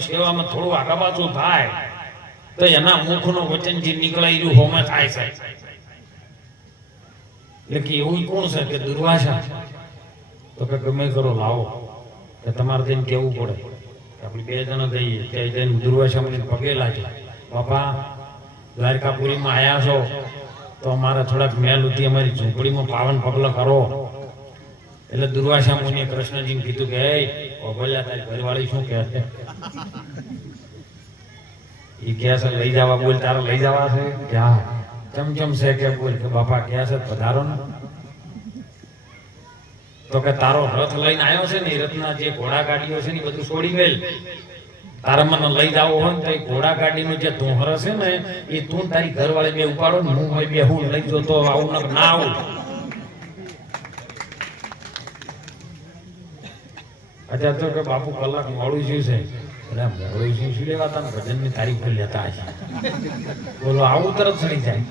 સેવામાં થોડું આગાબાજુ થાય. તો એના મુખનું વચન જે નીકળાઈ હોમે થાય છે એટલે કે એવું કોણ છે કે દુર્વાસા? તો કે ગમે કરો લાવો. કે તમારે જઈને કેવું પડે? આપણે બે જણા જઈએ ત્યાં જઈને દુર્વાસા મને પગે લાગે. બાપા, દ્વારકાપુરીમાં આવ્યા છો, તો અમારા થોડાક મેલ હતી અમારી ઝૂંપડીમાં પાવન પગલા કરો. એટલે દુર્વાસા મુનિએ કૃષ્ણજીને કીધું કે એ ઓભલ્યા તારી ઘરવાળી શું કહે ઈ કહે લઈ જવા બોલ, તારે લઈ જવા છે? કે ચમચમ છે કે બોલ કે, બાપા, કહે છે, પધારો ને. તો કે, તારો રથ લઈને આવ્યો છે ને એ રથના જે ઘોડા ગાડીઓ છે ને એ બધું છોડી ગયેલ. તારા મને લઈ જાવ હોય ને, તો એ ઘોડા ગાડીનું જે ધોહર છે ને એ તું તારી ઘરવાળી બે ઉપાડો ને, હું હોય બે હું લઈ જો તો આવું ના આવું. અત્યારે તો કે બાપુ કલાક મોડું શું છે. એટલે મોડું શું શું લેવા તા ભજનની તારીખ લેતા હશે. બોલો, આવું તરત ચડી જાય.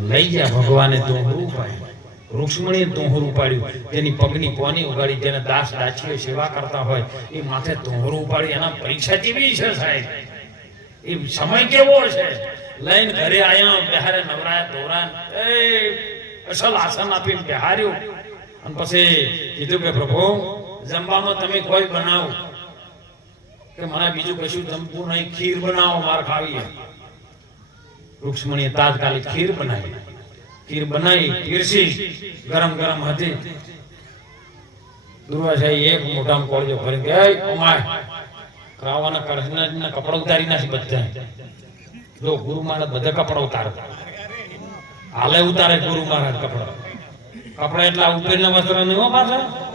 લઈ ગયા ભગવાને દોહરું ઉપાડ્યું રૂક્ષ્મણીએ દોહરું ઉપાડ્યું તેની પગની કોની ઉગાડી, જેને દાસ દાસીઓ સેવા કરતા હોય, એ માથે દોહરું ઉપાડ્યું એના પરીક્ષા જેવી છે સાહેબ? એ સમય કેવો છે? લઈને ઘરે આયા, બિહારે નવરાયા દોરાન એ, અસલ આસન આપીને બિહાર્યું. અને પછી કીધું કે, પ્રભુ જમવામાં તમે કોઈ બનાવો કે મને બીજું કશું જમવું નહીં ખીર બનાવો મારે ખાવી છે. રૂક્ષ્મણીએ તાત્કાલિક ખીર બનાવી. ખીર બનાવી પીરસી ગરમ ગરમ હતી. દુર્વાશાહી એક મોઢામાં કોળજો ભરી "એય, ઉમાય, ખાવાના કૃષ્ણજીના કપડા ઉતારી નાખી બધા. જો ગુરુ મહારાજ બધા કપડા ઉતારે. હાલે ઉતારે ગુરુ મહારાજ કપડા. કપડા એટલા ઉપરના વસ્ત્ર નહીં હો પાછા.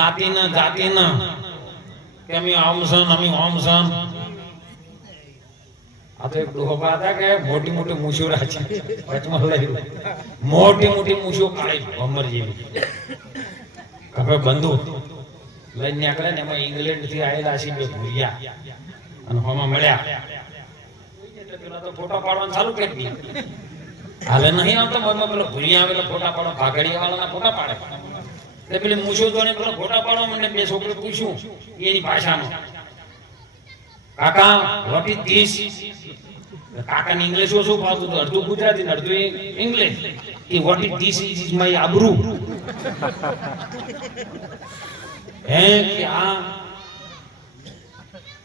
નાતીના જાતિના. કે અમે આમ સન અમે આમ સન આ તો એક ડોહા હતા કે મોટી મોટી મૂછો રાખી વચમાં લઈ મોટી મોટી મૂછો કાઢી ભમર જેવી. કપે બંધુ લઈને નીકળે ને એમાં ઇંગ્લેન્ડથી આવેલા છે બે ભૂરિયા. અને હોમાં મળ્યા. એટલે તો ફોટા પાડવાનું ચાલુ કરી દીધું. હાલે નહીં આવતો મનમાં પેલો ભૂરિયા આવેલો ફોટા પાડો ભાગડિયા વાળાના ફોટા પાડે. એટલે પેલી મૂછો જોડે પેલો ફોટા પાડવા મને બે છોકરો પૂછ્યું એની ભાષામાં કાકા વોટ ઇઝ ધીસ કાકાને ઇંગ્લિશ શું ફાવતું હતું, અડધું ગુજરાતી ને અડધું English A what is this is my આબરૂ. હે, કે આ?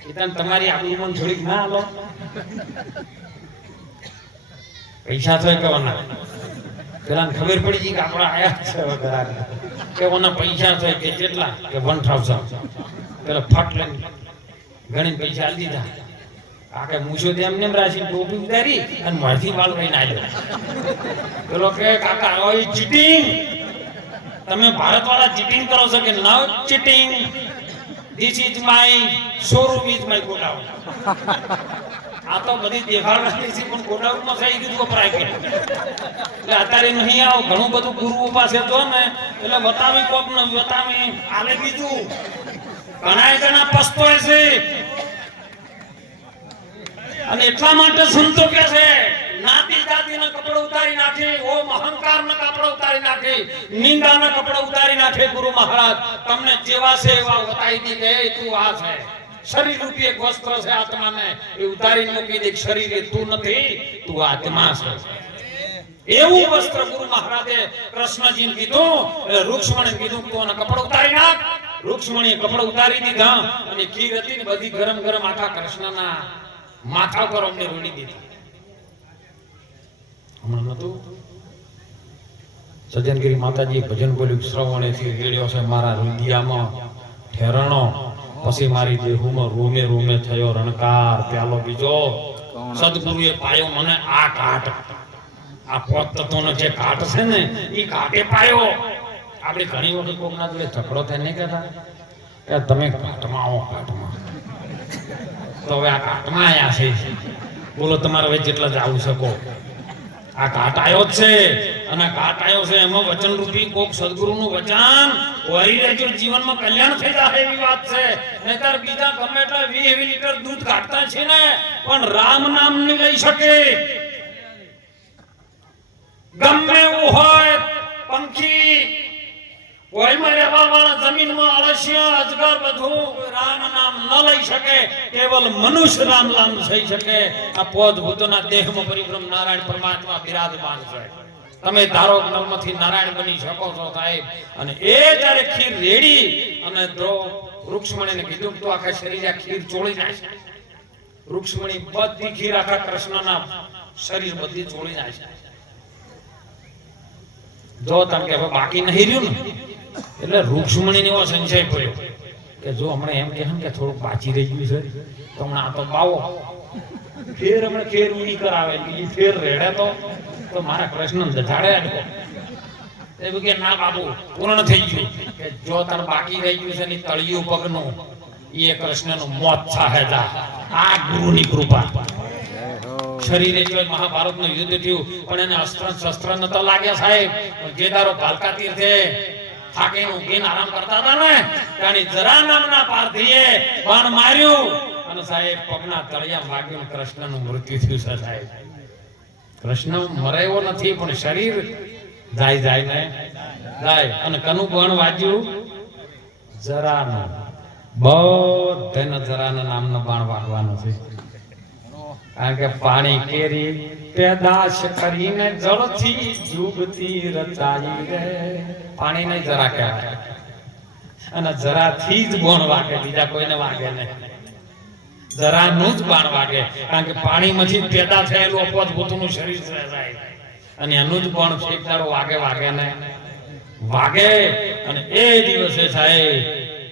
કેતન તમારી આબરૂ મન થોડીક ના આલો. પૈસા તો કહેવાના પેલા ખબર પડી ગઈ કે આપણા આયા છે કે ઓના પૈસા છે કે કેટલા? કે વન થાઉઝન્ડ પેલા ફટ લઈને ઘણી પૈસા આલી દીધા. કાકે મૂછો તેમ નેમ રાશી ટોપી ઉતારી અને મારથી વાળ લઈને આવ્યો પેલો કે, કાકા ઓય ચીટિંગ તમે ભારત વાળા ચીટિંગ કરો છો કે નવ cheating this is my showroom is my godown આ તો બધી દેખાડવાની છે પણ ગોડાઉનમાં થઈ ગયું વપરાય કે એટલે અત્યારે નહીં આવો ઘણું બધું ગુરુઓ પાસે તો ને એટલે વતાવી કોક ને વતાવી. આલે બીજું. ઘણા જણા પસ્તોય છે. અને એટલા માટે સંતો કે છે નાતી જાતિના કપડો ઉતારી નાખે ઓમ અહંકારના કપડા ઉતારી નાખે નિંદાના કપડા ઉતારી નાખે ગુરુ મહારાજ. તમને જેવા છે એવા બતાવી દીધે તું આ છે. શરીર રૂપી એક વસ્ત્ર છે આત્માને. એ ઉતારી મૂકી દે શરીર એ તું નથી, તું આત્મા છે. એવું વસ્ત્ર ગુરુ મહારાજે કૃષ્ણજીને કીધું રૂક્ષ્મણે કીધું તું કપડા ઉતારી નાખ. રૂક્ષ્મણીએ કપડો ઉતારી દીધા અને ખીર હતી ને બધી ગરમ ગરમ આખા કૃષ્ણના માથા પર અમને રોડી દીધી. હમણાં નતું સજ્જનગીરી માતાજી ભજન બોલ્યું શ્રવણેથી રેડ્યો છે મારા હૃદયમાં ઠેરણો પછી મારી દેહુમાં રૂમે રૂમે થયો રણકાર પ્યાલો બીજો સદગુરુએ પાયો મને આ કાટ આ પોત તત્વનો જે કાટ છે ને એ કાટે પાયો. આપણે ઘણી વખત કોકના જોડે ઝઘડો થાય નહીં કહેતા કે તમે કાટમાં આવો કાટમાં તો હવે આ કાટમાં આયા છે. બોલો તમારે હવે જેટલા જ આવું શકો. આ ઘાટ આવ્યો છે. અને ઘાટ છે, એમાં વચન રૂપી કોક સદગુરુનું વચન. વરી રહેજો જીવનમાં કલ્યાણ થઈ જાય એવી વાત છે. નહીતર બીજા ગમે એટલા વી એવી લીટર દૂધ કાઢતા છે ને, પણ રામ નામ નહીં લઈ શકે. ગમે એવું હોય, પંખી કોઈમાં રહેવા વાળા જમીનમાં અળસિયા, અજગર બધું રામ નામ ન લઈ શકે, કેવલ મનુષ્ય રામ નામ થઈ શકે. આ પોદ ભૂતોના દેહમાં પરિભ્રમ નારાયણ પરમાત્મા બિરાજમાન છે. તમે ધારો નર્મથી નારાયણ બની શકો છો સાહેબ. અને એ જ્યારે ખીર રેડી અને દ્રો વૃક્ષમણીને કીધું તો આખા શરીરે ખીર ચોળી જાય વૃક્ષમણી બધી ખીર આખા કૃષ્ણના શરીર બધી ચોળી જાય છે જો તમે કે હવે બાકી નહીં રહ્યું ને? એટલે રૂક્ષ્મણીને એવો સંશય પડ્યો. કે જો હમણાં એમ કહે ને કે થોડુંક બાચી રહી ગયું છે, તો હમણાં આ તો બાવો. ફેર હમણાં ફેર ઉડી કરાવે એ ફેર રેડે તો તો મારા કૃષ્ણ દધાડે. એ કે ના બાબુ, પૂર્ણ થઈ ગયું. કે જો તાર બાકી રહી ગયું છે ને તળિયું પગનું એ કૃષ્ણનું મોત થાહે જા. આ ગુરુની કૃપા. શરીરે જો મહાભારતનું યુદ્ધ થયું, પણ એને અસ્ત્ર શસ્ત્ર તો લાગ્યા સાહેબ જે દારો ભાલકા તીર્થે થાકીને ઊંઘીને આરામ કરતા હતા ને ત્યારે જરા નામના પાર્થીએ બાણ માર્યું અને સાહેબ પગના તળિયા વાગ્યું કૃષ્ણનું મૃત્યુ થયું છે સાહેબ. કૃષ્ણ મરાયો નથી, પણ શરીર જાય જાય ને, જાય. અને કનું બાણ વાગ્યું જરાનું. બધાને જરાના નામનો બાણ વાગવાનો છે. પાણી કેરી પેદાશ કરીને જળથી જુગતી રચાઈ રે. પાણી નહીં જરા કહેવાય અને જરાથી જ બોણ વાગે, બીજા કોઈને વાગે નહીં. જરાનું જ બાણ વાગે, કારણ કે પાણીમાંથી પેદા થયેલું અપવાદ ભૂતનું શરીર જાય અને એનું જ બોણ ફેંકનારો વાગે વાગે ને વાગે, અને એ દિવસે સાહેબ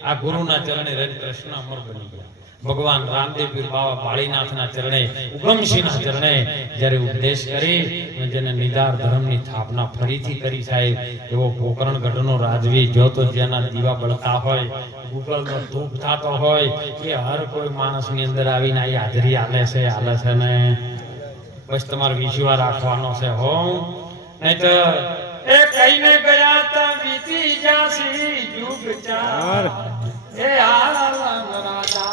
આ ગુરુના ચરણે રવિ કૃષ્ણ અમર બની ગયા. ભગવાન રામદેવ પીર બાબા ભાળીનાથના ચરણે ઉગમસિંહના ચરણે જ્યારે ઉપદેશ કરી જેને નિદાર ધર્મની સ્થાપના ફરીથી કરી સાહેબ એવો પોકરણ ગઢનો રાજવી જો તો જેના દીવા બળતા હોય ગૂગલનો ધૂપ થતો હોય કે હર કોઈ માણસની અંદર આવીને આ હાજરી આલે છે આલે છે ને? બસ તમારે વિશ્વાસ રાખવાનો છે હો. નહીં તો એ કહીને ગયા તા વીતી જાસી યુગ ચાર. એ આલમ રાજા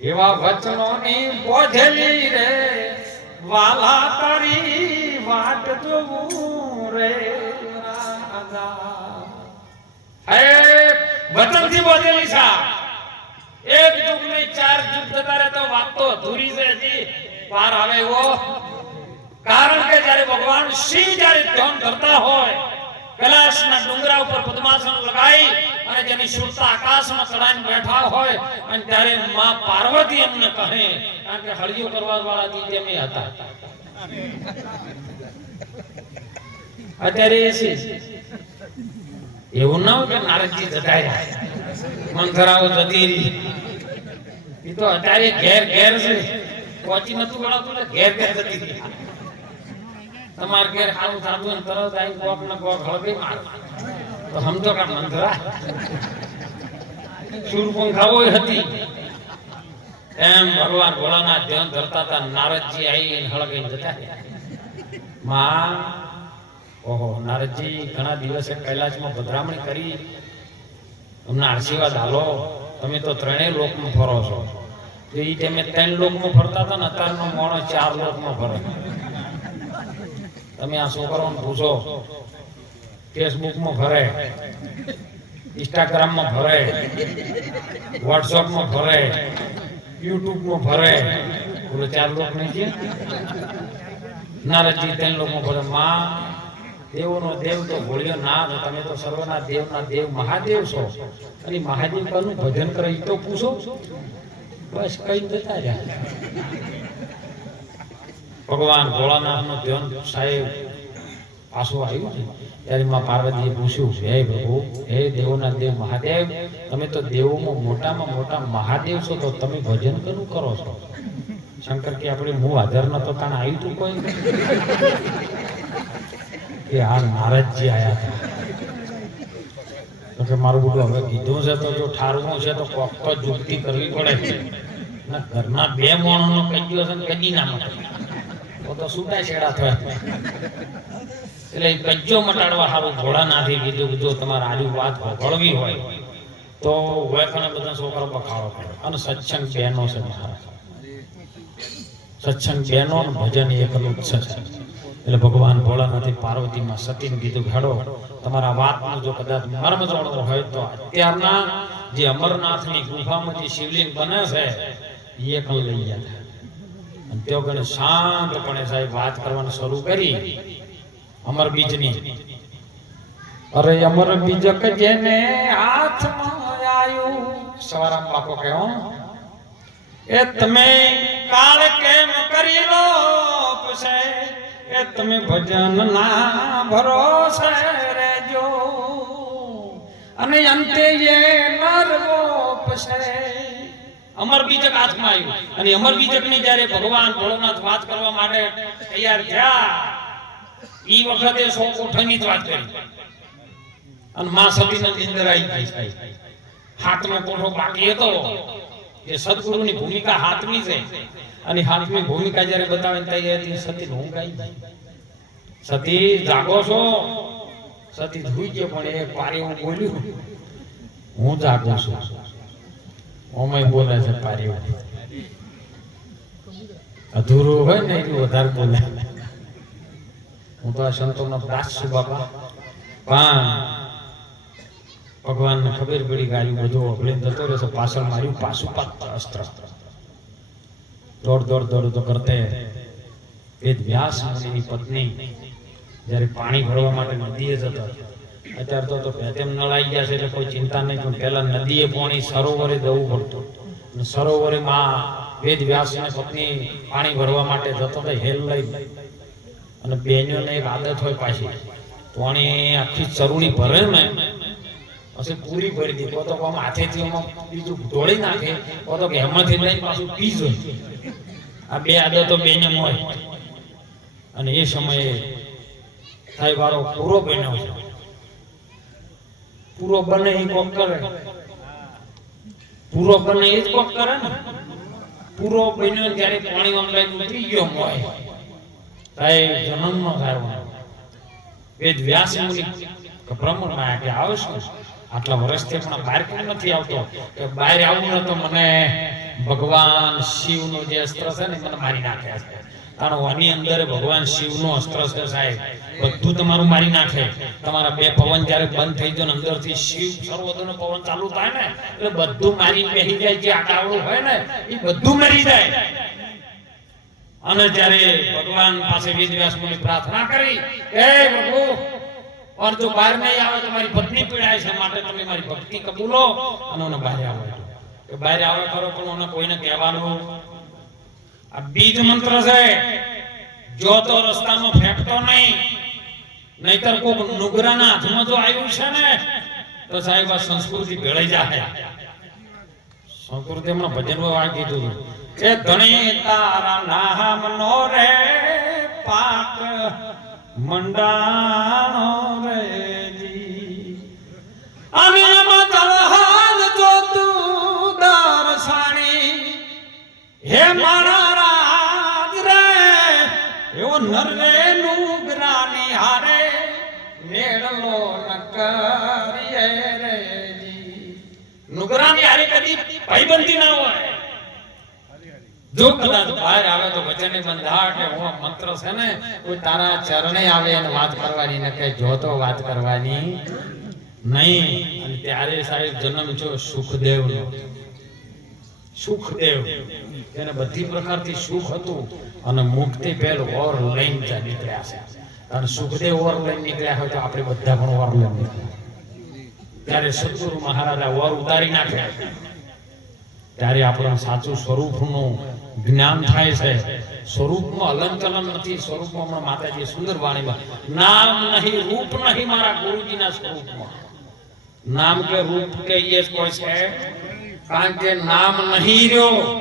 એવા વચનોની બોધેલી રે, વાલા તારી વાટ જોવું રે હે, વચનથી બોધેલી સા એક જુગ નહીં, ચાર જુગ થતા રહે તો વાત તો અધૂરી છે હજી. પાર આવે એવો. કારણ કે જ્યારે ભગવાન શિવ જ્યારે ધ્યાન કરતા હોય કૈલાસના ડુંગરા ઉપર પદ્માસન લગાઈ અને જેની સુરતા આકાશમાં ચડાઈને બેઠા હોય, અને ત્યારે માં પાર્વતી એમને કહે, કારણ કે હળિયો કરવા વાળા દી જેમ હતા. અત્યારે એ છે. એવું ના કે નારદજી જતા મંથરાઓ જતી રહી. એ તો અત્યારે ઘેર ઘેર છે. પહોંચી નતું ગણાતું ને ઘેર ઘેર જતી તમારે ઘેર ખાવું થતું તરત આવી કોક ને કોક હળવી માર. તો સમજો કે આ મંથરા શૂરપંખાઓ હતી. એમ ભગવાન ભોળાનાથ ધ્યાન ધરતા હતા, નારદજી આવી હળગીને જતા ઓહો, નારદજી ઘણા દિવસે કૈલાસમાં પધરામણી કરી. અમને આશીર્વાદ હાલો તમે તો ત્રણેય લોકમાં ફરો છો. તો ઈ તમે ત્રણ લોકમાં ફરતા હતા ને અત્યારનો મોણો ચાર લોકમાં ફરો. તમે આ છોકરાઓને પૂછો ફેસબુકમાં ભરે, ઇન્સ્ટાગ્રામમાં ભરે, વોટ્સઅપમાં ભરે, યુટ્યુબમાં ભરે. બોલો, ચાર લોક નહીં છે નારદજી ત્રણ લોકમાં ભરે. માં, દેવોનો દેવ તો ભોળ્યો ના, તો તમે તો સર્વના દેવના દેવ મહાદેવ છો. અને મહાદેવ કનું ભજન કરે એ તો પૂછો. બસ, કઈ જતા જાય ભગવાન ભોળાનાથનું ધ્યાન સાહેબ પાછું આવ્યું છે. ત્યારે માં પાર્વતીએ પૂછ્યું, હે પ્રભુ, હે દેવોના દેવ મહાદેવ, તમે તો દેવોમાં મોટામાં મોટા મહાદેવ છો, તો તમે ભજન કરું કરો છો? શંકર કે, આપણે હું હાજર નતો, તાણ આવ્યું તું કોઈ? કે આ નારદજી આયા હતા કે, મારું બધું હવે કીધું છે, તો જો ઠારવું છે, તો કોક તો જુક્તિ કરવી પડે. ના ઘરના બે માણસનો કહી ગયો છે કદી ના મળે. તો તો છેડા થયા. એટલે કજ્જો મટાડવા સારું ઘોડાનાથી કીધું કે જો તમારે આજુ વાત ભળવી હોય, તો વેકણે બધા છોકરો બખાડો પડે અને સત્સંગ બહેનો છે મારા. સત્સંગ બહેનો ભજન એકલું જ છે. એટલે ભગવાન ભોળાનાથે પાર્વતીમાં સતીને કીધું ઘડો તમારા વાતનું જો કદાચ મર્મ જાણવું હોય તો અત્યારના જે અમરનાથની ગુફામાં શિવલિંગ બને છે, એ કણ લઈ ગયા અને કણે શાંતપણે સાહેબ વાત કરવાનું શરૂ કરી. અમર બીજની. અરે અમર બીજક જેને હાથમાં આવ્યું સવારામ બાપો કહે એ તમે કાળ કેમ કરી લો છે? એ તમે ભજન ના ભરોસે રહેજો. અને અંતે એ નરવો છે. અમર બીજક હાથમાં આવ્યું અને અમર બીજકની જ્યારે ભગવાન ભોળોનાથ વાત કરવા માટે તૈયાર થયા ઈ વખતે સો કોઠાની વાત કરી. અને માં સતીના નિંદર આવી ગઈ. હાથનો કોઠો બાકી હતો. એ સદગુરુની ભૂમિકા હાથમી છે. અને હાથમી ભૂમિકા જ્યારે બતાવે ત્યારે હતી સતી આવી સતી, જાગો છો? સતી ધોઈ ગયો, પણ એ પારી હું બોલ્યું. હું જાગો છું. ઓમય બોલે છે પારી અધૂરું હોય ને, એટલું વધારે બોલે. હું તો આ સંતોનો દાસ છું બાપા. પણ ભગવાનને ખબર પડી ગાયું બધું અભળીને જતો રહેશે. પાછળ માર્યું પાછું પાત્ર અસ્ત્ર. દોડ દોડ દોડ તો કરતે. વેદ વ્યાસ મુનિની પત્ની જ્યારે પાણી ભરવા માટે નદીએ જતો. અત્યારે તો તો પેતેમ નળ આવી ગયા છે એટલે કોઈ ચિંતા નહીં, પણ પહેલા નદીએ પાણી, સરોવરે જવું પડતું. અને સરોવરે માં વેદ વ્યાસની પત્ની પાણી ભરવા માટે જતો તો હેલ લઈ. અને બેનોને એક આદત હોય પાછી. પાણી આખી ચરુણી ભરે ને, પછી પૂરી ભરી દે કો તો આમ હાથેથી આમાં બીજું ઢોળી નાખે. તો કે હેમાંથી લઈને પાછું પી જોઈએ આ બે આદતો બેને હોય. અને એ સમયે થાય વારો પૂરો બન્યો. છે પૂરો બને એ કોક કરે. પૂરો બને એ જ કોક કરે ને. પૂરો બન્યો ત્યારે પાણી ઓનલાઈન ઉતરી ગયો મોય સાહેબ જન્મ નો થાય ભગવાન શિવનું જે અસ્ત્ર છે ને મને મારી નાખે છે. કારણ આની અંદર ભગવાન શિવનું અસ્ત્ર છે સાહેબ. બધું તમારું મારી નાખે. તમારા બે પવન જ્યારે બંધ થઈ જાય ને, અંદરથી શિવ સર્વોદયનો પવન ચાલુ થાય ને, એટલે બધું મારી બેસી જાય, જે આટાવડું હોય ને, એ બધું મરી જાય. અને જ્યારે ભગવાન પાસે વેદવ્યાસ મુનિ પ્રાર્થના કરી હે પ્રભુ ઓર જો બહાર નહીં આવે તો મારી પત્ની પીડાય છે, માટે તમે મારી ભક્તિ કબૂલો. અને મને બહાર આવે. બહાર આવે ખરો, પણ મને કોઈને કહેવાનું આ બીજ મંત્ર છે, જો તો રસ્તામાં ફેંકતો નહીં, નહીતર કોક નુગરાના હાથમાં જો આવ્યું છે ને, તો સાહેબ આ સંસ્કૃતિ ભેળાઈ જાય સંસ્કૃતિ હમણાં ભજનમાં વાગી હતું એ ધણી તારા નામ નો રે પાક, મંડાણો રે. અને એમાં તળહાલ જો તું દર્શાણી હે મારા રાજ રે, એવો નરવે નુગરાની હારે મેળલો ન કરીએ રે. નુગરાની હારે કદી ભાઈબંધી ના હોય જો કદાચ બહાર કોઈ ચરણે આવે વાત કરવાની ને કે જો વાત કરવાની નહીં. ત્યારે જન્મ છો સુખદેવ સુખદેવ. એને બધી પ્રકારથી સુખ હતું અને મુક્તિ પહેલ ઓર લઈને જ નીકળ્યા છે. અને સુખદેવ ઓર લઈને નીકળ્યા હોય તો આપણે બધા પણ ઓર લઈને ત્યારે સદગુરુ મહારાજા ઓર ઉતારી નાખ્યા. ત્યારે આપણા સાચું સ્વરૂપનું જ્ઞાન થાય છે. સ્વરૂપમાં અલંકલન નથી, સ્વરૂપમાં માતાજીએ સુંદર વાણીમાં, નામ નહીં, રૂપ નહીં મારા ગુરુજીના સ્વરૂપમાં. નામ કે રૂપ કે એ કોઈ છે, કારણ કે નામ નહીં રહ્યો.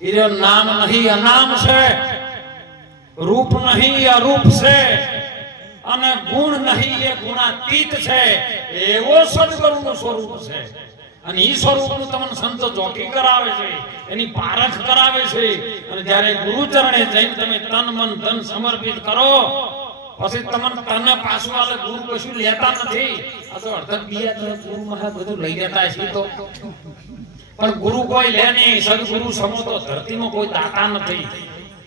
એ નામ નહીં, અનામ છે. રૂપ નહીં, અરૂપ છે. અને ગુણ નહીં, એ ગુણાતીત છે. એવો સદગુરુનું સ્વરૂપ છે. અને ઈ સ્વરૂપનું તમને સંતો ચોકી કરાવે છે, એની પારખ કરાવે છે. અને જ્યારે ગુરુ ચરણે જઈને તમે તન મન ધન સમર્પિત કરો, પછી તમને તન પાછું આવે ગુરુ કશું લેતા નથી. આ તો અર્થક બીજા ગુરુ મહા બધું લઈ જતા છે તો. પણ ગુરુ કોઈ લે નહીં, સદગુરુ સમો તો ધરતીમાં કોઈ દાતા નથી.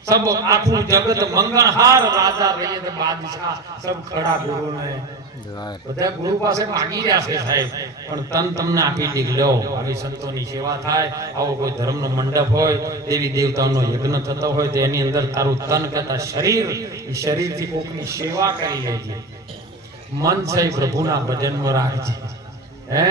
સબ આખું જગત મંગળહાર રાજા રેદ બાદશાહ, સબ ખડા ગુરુ ને બધા ગુરુ પાસે માગી રહ્યા છે સાહેબ, પણ તન તમને આપી દી લો, આવી સંતોની સેવા થાય, આવો કોઈ ધર્મનો મંડપ હોય, દેવી દેવતાઓનો યજ્ઞ થતો હોય, તો એની અંદર તારું તન કરતા શરીર, એ શરીરથી કોકની સેવા કરી લેજે. મન છે પ્રભુના ભજનમાં રાખજે. હે?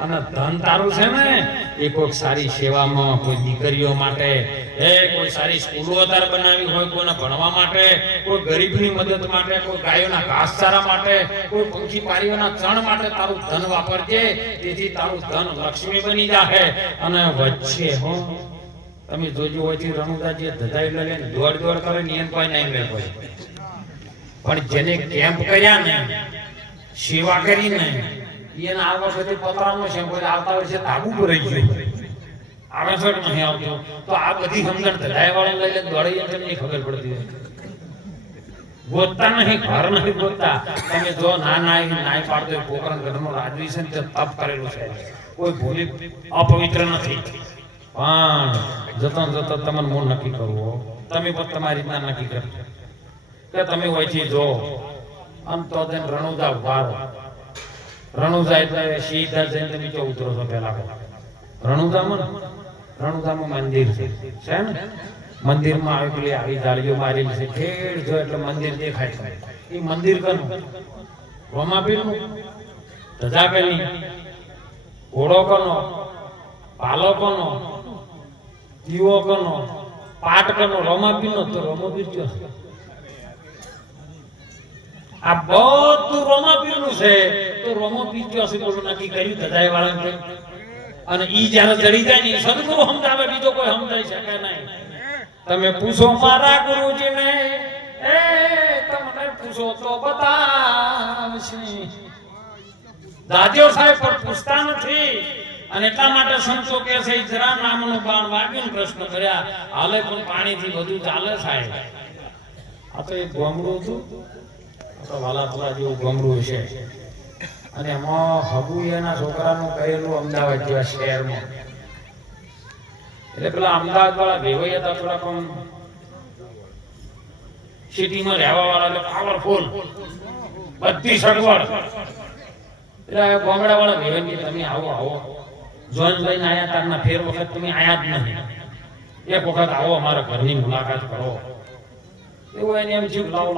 અને ધન તારું છે ને? એ કોઈક સારી સેવામાં કોઈ દીકરીઓ માટે એ કોઈ સારી સ્કૂલો તાર બનાવી હોય કોઈને ભણવા માટે, કોઈ ગરીબની મદદ માટે, કોઈ ગાયોના ઘાસચારા માટે, કોઈ પંખી પારીઓના ચણ માટે તારું ધન વાપરજે, તેથી તારું ધન લક્ષ્મી બની જાહે. અને વચ્ચે હો, તમે જોજો હોયથી રણુદાજી ધધાઈ લે ને દોડ દોડ કરે ને એમ નહીં લે પણ જેને કેમ્પ કર્યા ને, સેવા કરીને એને આ વખતે પતરાનો છે આવતા વર્ષે તાબુ ભરાઈ ગયું. આવે છે નહીં આવતો? તો આ બધી સમજણ ધડાય વાળા લઈ દોડી એટલે નહીં ખબર પડતી ગોતતા નહીં ઘર નહીં ગોતતા. તમે જો ના ના નાય પાડતો પોકરણ ઘરનો રાજવી છે ને તપ કરેલું છે. કોઈ ભૂલી અપવિત્ર નથી. પણ જતો જતો તમને મૂળ નક્કી કરવો તમે પણ તમારી રીતના નક્કી કરજો કે તમે હોયથી જો, આમ તો તેમ રણુદા ઊભા રણુદા એટલે સીધા જઈને નીચે ઉતરો છો પેલા રણુજામાં રણુજામાં મંદિર છે. છે ને? મંદિરમાં આવે પેલી આવી જાળીઓ મારેલી છે. ઠેર જો એટલે મંદિર દેખાય છે. એ મંદિર કનું? રોમાપીરનું? ધજાપેલની? ઘોડો કનો? પાલો કનો? દીવો કનો? પાટ કનો? રોમાપીરનો? તો રોમાપીર છે આ બધું રોમાપીરનું છે. તો રોમાપીર કયો છે બોલો નક્કી કર્યું? ધજાય વાળા અને ઈ જ્યારે જડી જાય ને સદગુરુ સમજાવે? બીજો કોઈ સમજાઈ શકે નહીં. તમે પૂછો મારા ગુરુજીને, એ, તમને પૂછો તો બતાવશે. દાદીઓ સાહેબ પર પૂછતા નથી. અને એટલા માટે સંતો કે છે જરા નામનું બાણ વાગ્યું પ્રશ્ન કર્યા. હાલે પણ પાણીથી બધું ચાલે સાહેબ. આ તો એક ગોમડું હતું. બધી સગવડ. એટલે વાળા ભેવાઈ તમે આવો આવો. જોઈન લઈને આયા તારના ફેર વખત તમે આયા જ નહીં. એક વખત આવો અમારા ઘરની મુલાકાત કરો. એવું એને એમ થયું લાવો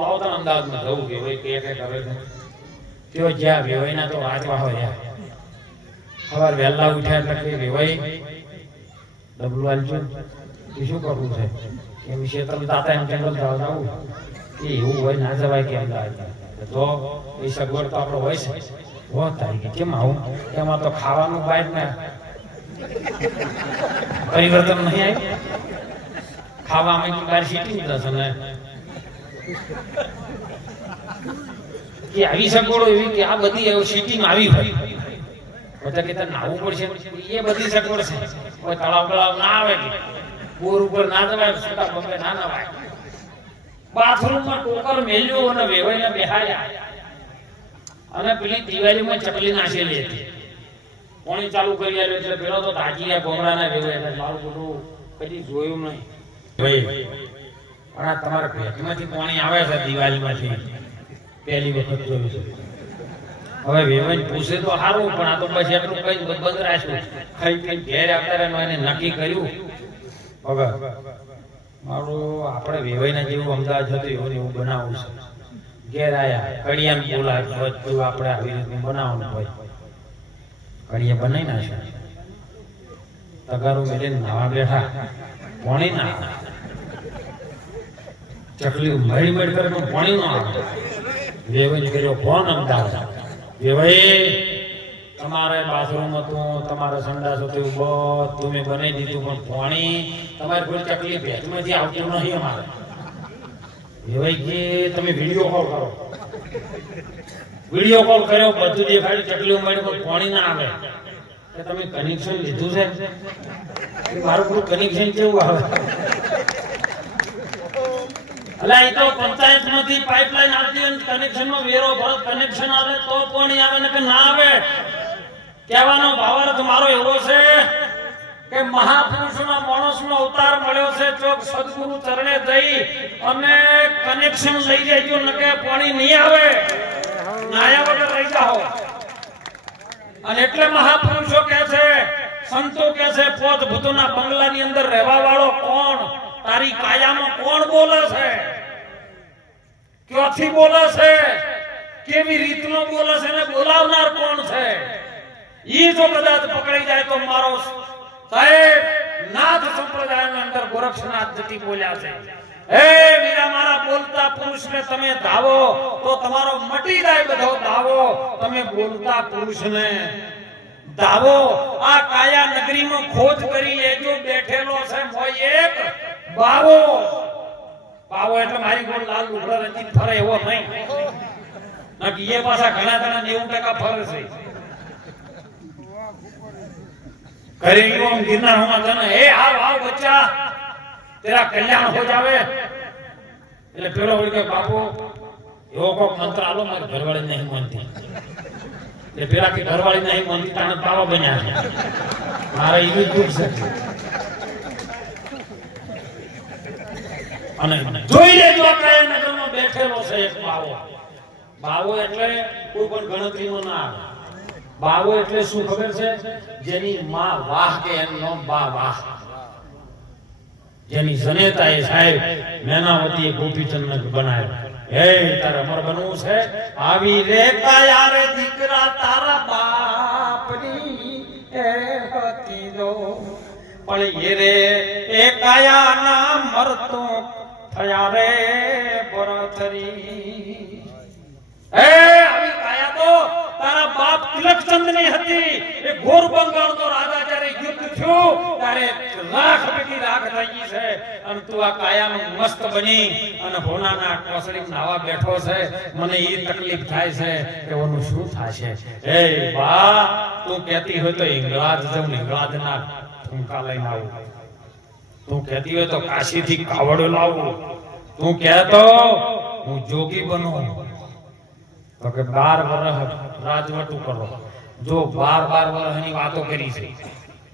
જવું ભેવાઈ કે છે. તેઓ જ્યાં વેવાઈના તો વાંચવા હોય સવાર વહેલા ઉઠ્યા એટલે શું કરવું છે? તમે જવા જવું. એ એવું હોય ના જવાય કે અમદાવાદ. તો એ સગવડ તો આપણો હોય છે. હો કેમ આવું? એમાં તો ખાવાનું બાય ને પરિવર્તન નહીં આવી. ખાવામાં બહાર સીટી જશે ને. કે આવી સગવડો એવી કે આ બધી સિટીમાં આવી હોય. બધા કે નાહવું પડશે. એ બધી સગવડ છે. કોઈ તળાવ તળાવ ના આવે બોર ઉપર ના દવાય છોટા પંપે ના નવાય. બાથરૂમમાં ટોકર મેલ્યો અને વેવાઈને બેહાડ્યા. અને પેલી દિવાળીમાં ચકલી નાખેલી હતી. પાણી ચાલુ કરી આવ્યો એટલે પેલો તો તાજીયા ભોંગડાના વેવાય. મારું બધું કદી જોયું નહીં. ભાઈ પણ આ તમારા ભેટમાંથી પાણી આવે છે દિવાળીમાંથી. પહેલી વખત જોયું છે. હવે વેવાઈ પૂછે તો સારું પણ આ તો બસ એટલું કઈ બંધ રાખ્યું કઈ કઈ ઘેર આવતા રહેવાનું એને નક્કી કર્યું. હવે મારું આપણે વેવાઈના જેવું અમદાવાદ હતું એવું એવું બનાવવું છે. ઘેર આયા કડિયામ બોલાય બધું આપણે આવી રીતનું બનાવવાનું હોય. કડિયા બનાવી નાખ્યું. તગારું મેળીને નાવા બેઠા. પાણી ના ચકલી મળી મળી કરે પણ પાણી ન આવે. વેવાઈ કર્યો ફોન અમદાવાદ. વેવાઈ, તમારે બાથરૂમ હતું, તમારે સંડાસ હતું બધું મેં બનાવી દીધું પણ પાણી તમારે કોઈ ચકલી ભેટમાંથી આવતું નહીં અમારે. વેવાઈ કે, તમે વીડિયો કોલ કરો. વીડિયો કોલ કર્યો, બધું દેખાડ્યું તકલીફ મળી, પણ પાણી ના આવે. તમે કનેક્શન લીધું છે? મારું પૂરું કનેક્શન કેવું આવે? પંચાયતમાંથી પાઇપલાઈન આવતી કનેક્શન નો વેરો ભરત કનેક્શન આવે તો પાણી આવે ને કે ના આવે? કહેવાનો ભાવાર્થ મારો એવો છે કે મહાપુરુષના માણસનો અવતાર મળ્યો છે, ચોક સદગુરુ ચરણે જઈ અને કનેક્શન લઈ જજો નકે પાણી નહીં આવે. નાયા વગર રહી જાઓ. અને એટલે મહાપુરુષો કે છે, સંતો કે છે પોત ભૂતોના બંગલાની અંદર રહેવા વાળો કોણ? તારી કાયામાં કોણ બોલે છે? ક્યાંથી બોલે છે? કેવી રીતનો બોલે છે ને બોલાવનાર કોણ છે? ઈ જો કદાચ પકડી જાય તો મારો સાહેબ, નાથ સંપ્રદાયના અંદર ગોરક્ષનાથ જતી બોલ્યા છે. હે મીરા મારા, બોલતા પુરુષને તમે ધાવો તો તમારો મટી જાય બધો. ધાવો, તમે બોલતા પુરુષને ધાવો. આ કાયા નગરીમાં ખોજ કરી લેજો, બેઠેલો છે, મોય એક બાવો. બાવો એટલે મારી ગોળ લાલ લુગડા રંજીત ફરે એવો નહીં. બાકી એ પાછા ઘણા ઘણા નેવું ટકા ફરે છે. કરી યો ગિરનાર હોમાં તને એ આવ આવ બચ્ચા, તેરા કલ્યાણ હો જાવે. એટલે પેલો વળી કે બાપુ, એવો કોક મંત્ર આલો, મારી ઘરવાળી નહીં માનતી. એટલે પેલા કે ઘરવાળી નહીં માનતી તાણે પાવા બન્યા મારે એવું દુઃખ છે. અને જોઈ લેજો આપણે નગરમાં બેઠેલો છે એક બાવો. બાવો એટલે કોઈ પણ ગણતરીમાં ના આવે. બાવો એટલે શું ખબર છે? જેની માં વાહ કે એનું નામ બા વાહ. જેની જનેતા એ સાહેબ મેનાવતી ગોપીચંદ બનાવ્યો. હે, તારે અમર બનવું છે? આવી રે કાયા દીકરા તારા બાપની એ હતી દો પણ એ રે, એ કાયા ના મરતો થયા રે પરથરી એ આવી કાયા તો તારા બાપ તિલકચંદની હતી. એ ઘોર બંગાળ નો રાજા જ્યારે યુદ્ધ થયું, ત્યારે લાખ પૈકી રાખ થઈ છે. અને તું આ કાયાનો મસ્ત બની અને હોનાના કોસડી નાવા બેઠો છે. મને એ તકલીફ થાય છે કે ઓનું શું થશે? એ, બા, તું કહેતી હોય તો ઇંગ્લાજ જઉં ઇંગ્લાજ ના ઠુમકા લઈને આવું. તું કહેતી હોય તો કાશી થી કાવડો લાવું. તું કહેતો, હું જોગી બનું તો કે બાર વર્ષ રાજવટું કરો. જો બાર બાર વર્ષની વાતો કરી છે.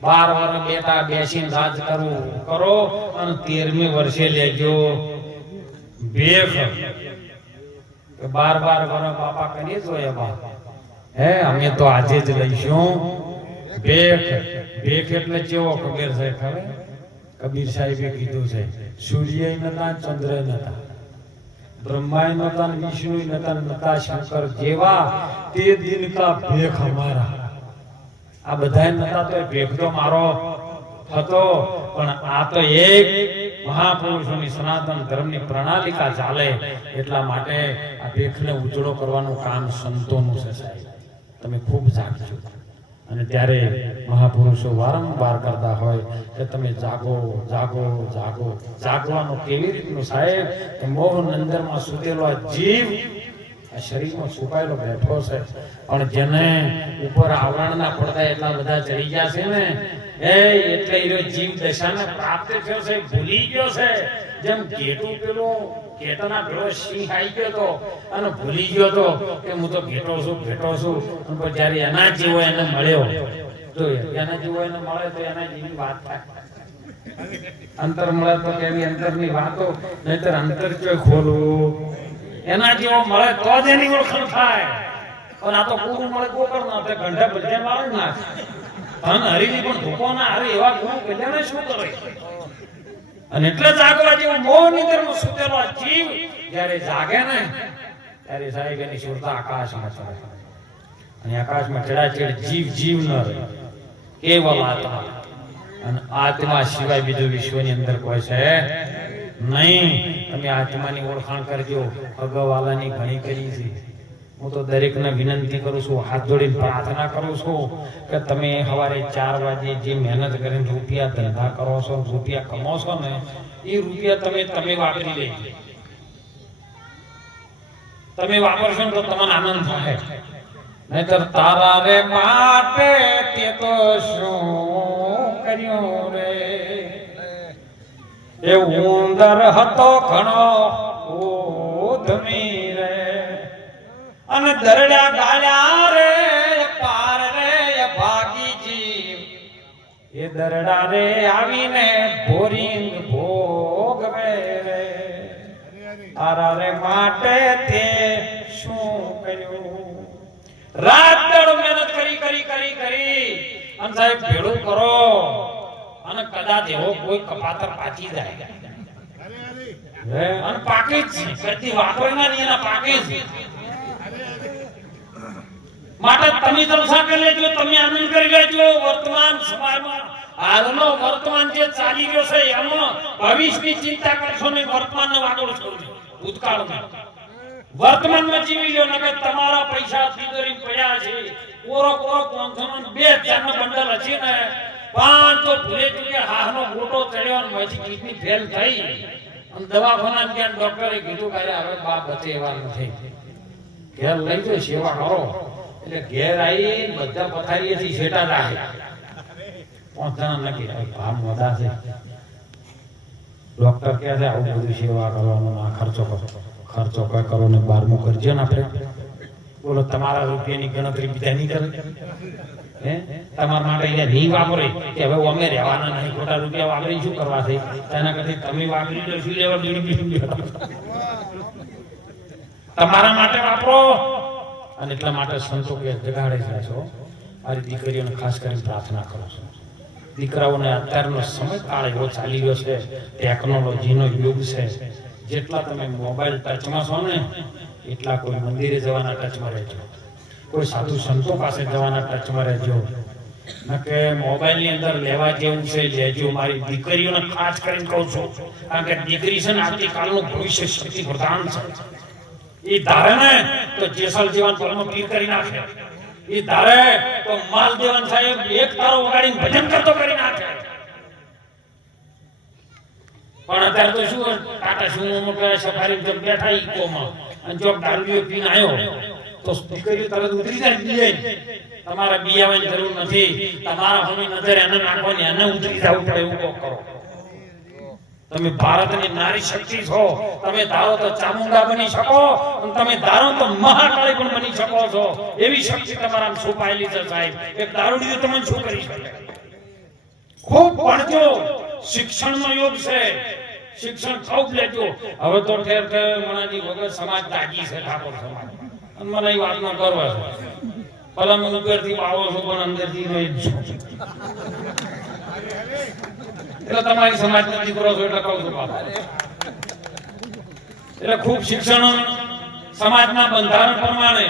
બાર વર્ષ બેટા બેસીને રાજ કરવું કરો અને તેરમી વર્ષે લેજો. બેફ બાર બાર વર્ષ બાપા કરીએ તો એમાં હે, અમે તો આજે જ લઈશું. બેખ બેખ એટલે ચેવો કબીર સાહેબ, ખબર? કબીર સાહેબે કીધું છે સૂર્ય નતા ચંદ્ર નતા. બ્રહ્માય નતા વિષ્ણુ નતા નતા, શંકર જેવા તે દિન કા ભેખ અમારા. આ બધા નતા તો ભેખ તો મારો હતો, પણ આ તો એક મહાપુરુષોની સનાતન ધર્મની પ્રણાલિકા ચાલે એટલા માટે આ ભેખને ઉજળો કરવાનું કામ સંતોનું છે સાહેબ. તમે ખૂબ જાગજો. અને ત્યારે મહાપુરુષો વારંવાર કરતા હોય કે તમે જાગો જાગો જાગો. જાગવાનું કેવી રીતનું સાહેબ? કે મોહન અંદરમાં સુતેલો જીવ, આ શરીરમાં છુપાયેલો બેઠો છે. પણ જેને ઉપર આવરણના પડદા એટલા બધા ચડી ગયા છે ને, એ એટલે જીવ દશાને પ્રાપ્ત થયો છે, ભૂલી ગયો છે. જેમ ઘેટું પેલું ઘેટાના ભેળો સિંહ આવી ગયો તો અને ભૂલી ગયો તો કે હું તો ઘેટો છું ઘેટો છું. પણ જ્યારે એના જેવો એને મળ્યો, તો એના જેવો એને મળે તો એના જેવી વાત થાય. અંતર મળે તો કેવી અંતરની વાતો? નહીતર અંતર ચોય ખોલવું એના જેવો મળે તો જ એની ઓળખાણ થાય. પણ આ તો પૂરું મળે ગોકળ ના થાય ગંઢા બધે મારે ના ધન હરીની પણ ધોકો ના હારે એવા ગુરુ કલ્યાણે શું કરે? અને એટલે જાગવા જેવું મોહની અંદર સુતેલો જીવ જ્યારે જાગે ને, ત્યારે સાહેબ એની સુરતા આકાશમાં ચડે. અને આકાશમાં ચડાચડ જીવ જીવ ન રહે. કેવલ આત્મા. અને આત્મા સિવાય બીજું વિશ્વની અંદર કોઈ છે નહીં. તમે આત્માની ઓળખાણ કરજો. અગવાલાની ઘણી કરી છે. હું તો દરેકને વિનંતી કરું છું, હાથ જોડીને પ્રાર્થના કરું છું કે તમે સવારે ચાર વાગે જે મહેનત કરીને રૂપિયા ધંધા કરો છો, રૂપિયા કમો છો ને, એ રૂપિયા તમે તમે વાપરી લેજો. તમે વાપરશો ને તો તમને આનંદ થાય. નહીતર તારા રે માટે તે તો શું કર્યું રે? એ ઉંદર હતો ઘણો રે અને દરડા ગાળ્યા રે પાર રે ભાગીજી. એ દરડા રે આવીને ભોરિંગ ભોગવે રે. તારા રે માટે તે શું કર્યું? રાત દાડો મહેનત કરી કરી કરી કરી. અને સાહેબ ભેળું કરો. અને કદાચ એવો કોઈ કપાતર પાકી જાય. અને પાકે જ છે. કદી વાપરે ના નહીં એના પાકે જ માટે તમે જલસા કરી લેજો, તમે આનંદ કરી લેજો. વર્તમાન સમાજમાં હાલનો વર્તમાન જે ચાલી રહ્યો છે, એમાં ભવિષ્યની ચિંતા કરશો નહીં, વર્તમાનને વાગોળ છોડજો. ભૂતકાળમાં. વર્તમાનમાં જીવી લ્યો નકે તમારા પૈસા તિજોરી પડ્યા છે. કોરો કોરો પોંથનો બે હજારનો બંડલ હશે ને, પાંચ તો ભૂલે ચૂકે હાથનો ગોટો ચડ્યો અને મજી કિડની ફેલ થઈ. અને દવાખાના ત્યાં ડોક્ટરે કીધું કે હવે બાપ બચે એવા નથી. ઘેર લઈ જાઓ સેવા કરો. એટલે ઘેર આવી બધા પથારીએથી શેટા રાખે. પાંચ જણા ભાવ વધા છે. ડોક્ટર કહે છે, આવું બધું સેવા કરવાનો ના ખર્ચો કરો. ખર્ચો કઈ કરો ને બારમું કરજો ને આપણે. બોલો, તમારા રૂપિયાની ગણતરી બીજા નહીં કરે? હે? તમારા માટે અહીંયા નહીં વાપરે કે હવે અમે રહેવાના નહીં, ખોટા રૂપિયા વાપરી શું કરવા છે? તેના કરતા તમે વાપરી લો, શું લેવા બીડી તમારા માટે વાપરો. અને એટલા માટે સંતો કે જગાડે જાય છો મારી દીકરીઓને ખાસ કરીને પ્રાર્થના કરો છો. દીકરાઓને અત્યારનો સમય કાળ એવો ચાલી રહ્યો છે. ટેકનોલોજીનો યુગ છે. જેટલા તમે મોબાઈલ ટચમાં છો ને, એટલા કોઈ મંદિરે જવાના ટચમાં રહેજો. કોઈ સાધુ સંતો પાસે જવાના ટચમાં રહેજો. કે મોબાઈલની અંદર લેવા જેવું છે, લેજો. મારી દીકરીઓને ખાસ કરીને કહું છું. કારણ કે દીકરી છે ને આવતીકાલનું ભવિષ્ય શક્તિ પ્રધાન છે. એ ધારે ને તો જેસલ જીવન પરમ પીર કરી નાખે. એ ધારે તો માલ દેવાન સાહેબ એક તારો વગાડીને ભજન કરતો કરી નાખે. પણ અત્યારે તો શું ટાટા શું કે સફારી જો બેઠા ઈકોમાં અને જો દારૂ પીને આવ્યો તો દીકરીઓ તરત ઉતરી જાય બીજે. તમારે બિયાવાની જરૂર નથી. તમારા હોની નજર એને નાખવાની, એને ઉતરી જવું પડે એવું કોક કરો. તમે ભારતની નારી શક્તિ છો, તમે ધારો તો ચામુંડા બની શકો, અને તમે ધારો તો મહાકાળી પણ બની શકો છો. એવી શક્તિ તમારા છુપાયેલી છે સાહેબ. એક દારૂડી તમને શું કરી શકે? ખૂબ ભણજો. શિક્ષણનો યોગ છે. શિક્ષણ ખૂબ લેજો. હવે તો ઠેર ઠેર મનાજી વગર સમાજ તાજી છે ઠાકોર સમાજ. અને મને એ વાતનો ગર્વ છે. મને ઉપરથી આવો છો, પણ અંદરથી છું. એટલે તમારી સમાજનો દીકરો છો એટલે કહું છું બાપા. એટલે ખૂબ શિક્ષણ સમાજના બંધારણ પ્રમાણે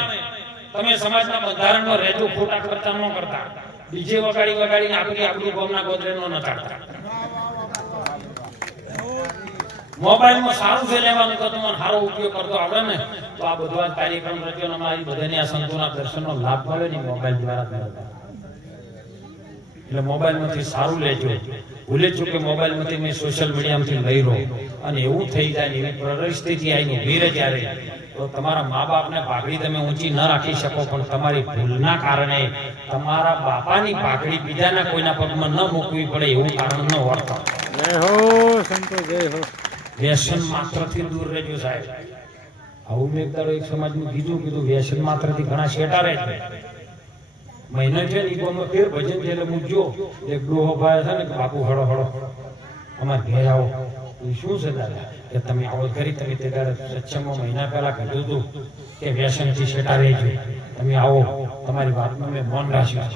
તમે સમાજના બંધારણમાં રહેજો, ખોટા ખર્ચા ન કરતા. બીજે વગાડી વગાડીને આપણી આપણું ગોમના ગોદરે ન કાઢતા મોબાઈલમાં સારું છે લેવાનું તો તમને સારો ઉપયોગ કરતો આવડે ને? તો આ બધું કાર્યક્રમ રચ્યો ને અમારી બધાને આ સંતોના દર્શનનો લાભ મળે ને મોબાઈલ દ્વારા. એટલે મોબાઈલમાંથી સારું લેજો. ભૂલે છું કે મોબાઈલમાંથી મેં સોશિયલ મીડિયામાંથી લઈ રહ્યો અને એવું થઈ જાય ને એવી પરિસ્થિતિ આવીને રહે જ્યારે તો તમારા મા બાપને પાઘડી તમે ઊંચી ન રાખી શકો પણ તમારી ભૂલના કારણે તમારા બાપાની પાઘડી બીજાના કોઈના પગમાં ન મૂકવી પડે એવું કારણ ન વર્તો જય હો સંતો જય હો. વ્યસન માત્રથી દૂર રહેજો સાહેબ. આવું મેં એક સમાજનું કીધું કીધું વ્યસન માત્રથી ઘણા શેટા રહે છે. મહિનો છે ને ગામમાં ફેર, ભજન છે એટલે મૂકજો એક ડોહો ભાઈ છે ને બાપુ, હળો હળો. અમાર ઘેર આવો. એ શું છે દાદા? કે તમે આવો કરી તમે તે દાડે સત્સંગમાં મહિના પહેલા કીધું હતું કે વ્યસનથી શેટા રહેજો. તમે આવો. તમારી વાતમાં મેં મૌન રાખ્યું.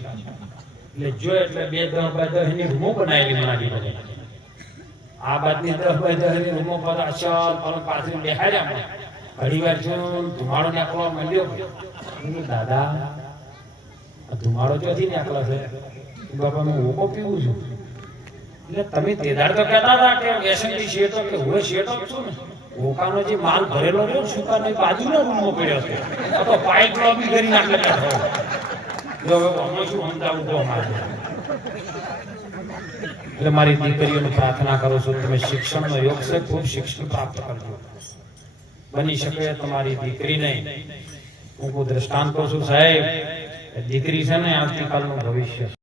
એટલે જો એટલે બે દસ બાય દસની રૂમો બનાવેલી મારી બધી આ બાદની દસ બાય દસની રૂમો પર અસલ પર પાછળ બેહાડ્યા ઘણી વાર જો ધુમાડો નાખવા માંડ્યો મેં દાદા ધુમાડો ચોથી નીકળે છે? બાપા હું ઓકો પીવું છું? એટલે તમે તે તો કહેતા હતા કે વ્યસનથી શેઠો કે હું શેઠો છું ને. ઓકાનો જે માલ ભરેલો રહ્યો સુકાનો બાજુનો રૂમમાં પડ્યો છે તો પાઇપ લોબી કરી નાખે. જો હવે આમાં શું સમજાવું તો અમારે એટલે મારી દીકરીઓને પ્રાર્થના કરું છું તમે શિક્ષણનો યોગ છે, ખૂબ શિક્ષણ પ્રાપ્ત કરજો. બની શકે તમારી દીકરીને. હું કોઈ દ્રષ્ટાંત કહું છું, સાહેબ દીકરી છે ને આવતીકાલનું ભવિષ્ય.